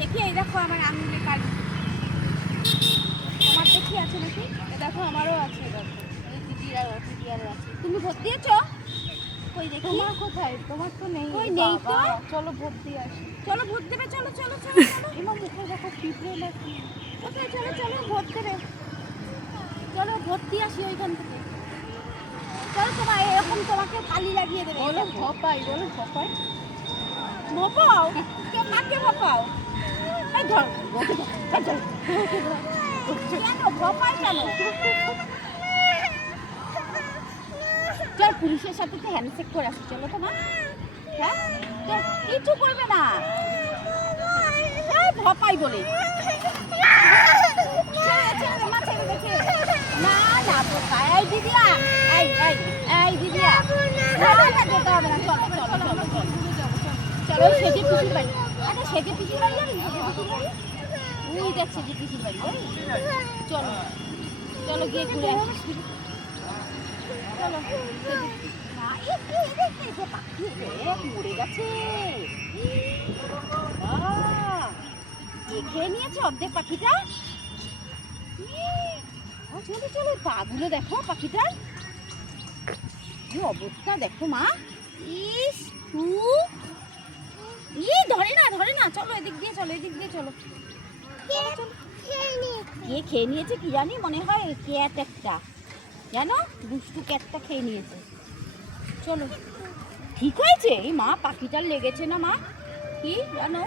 দেখি এই দেখো আমার আঙুলে কালি। তোমার দেখি আছে নাকি? দেখো আমারও আছে, দেখো এই দিদির আছে। তুমি ভোট দিয়েছো? কই দেখি। তোমার কোথায়? তোমার তো নেই। কই নেই তো। চলো ভোট দিয়ে আসি। চলো ভোট দেবে, চলো চলো চলো চলো। এমন মুখে দেখো পিঁপড়ে নাকি। কোথায়? চলো চলো ভোট দেবে। চলো ভোট দিয়ে আসি ওইখান থেকে। চলো তোমার এরকম তোমাকে কালি লাগিয়ে দেবে। বলো ভপাই, বলো ভপাই। ভোপাও? কাকে ভোপাও? এই ধর, এই ধর। কেন ভোপাই কেন? চল পুলিশের সাথে তো হ্যান্ডশেক করে আসি, চলো তো মা। হ্যাঁ চল, কিছু করবে না। এই ভোপাই বলে ছেড়ে দে, মা ছেড়ে দে, ছেড়ে দে। না না ভোপাই। এই দিদিয়া, এই দিদিয়া, না না যেতে হবে না। চলো চলো চলো চলো চলো। ওই সেজে পিসির বাড়ি। আচ্ছা সেজে পিসির বাড়ি যাবি? সেজে পিসির বাড়ি ওই দেখ, সেজে পিসির বাড়ি। চলো চলো গিয়ে ঘুরে আসি। চলো না, এই যে পাখি মরে গেছে। কে খেয়ে নিয়েছে অর্ধেক পাখিটা? চলো চলো, পাগুলো দেখো পাখিটার কি অবস্থা দেখো মা। ইস ধরে না ধরে না। চলো এদিক দিয়ে চলো, এদিক দিয়ে চলো। কে খেয়ে নিয়েছে কি জানি, মনে হয় ক্যাট একটা, জানো দুষ্টু ক্যাটটা খেয়ে নিয়েছে। চলো ঠিক হয়েছে। এই মা পাখিটার লেগেছে না মা, কি জানো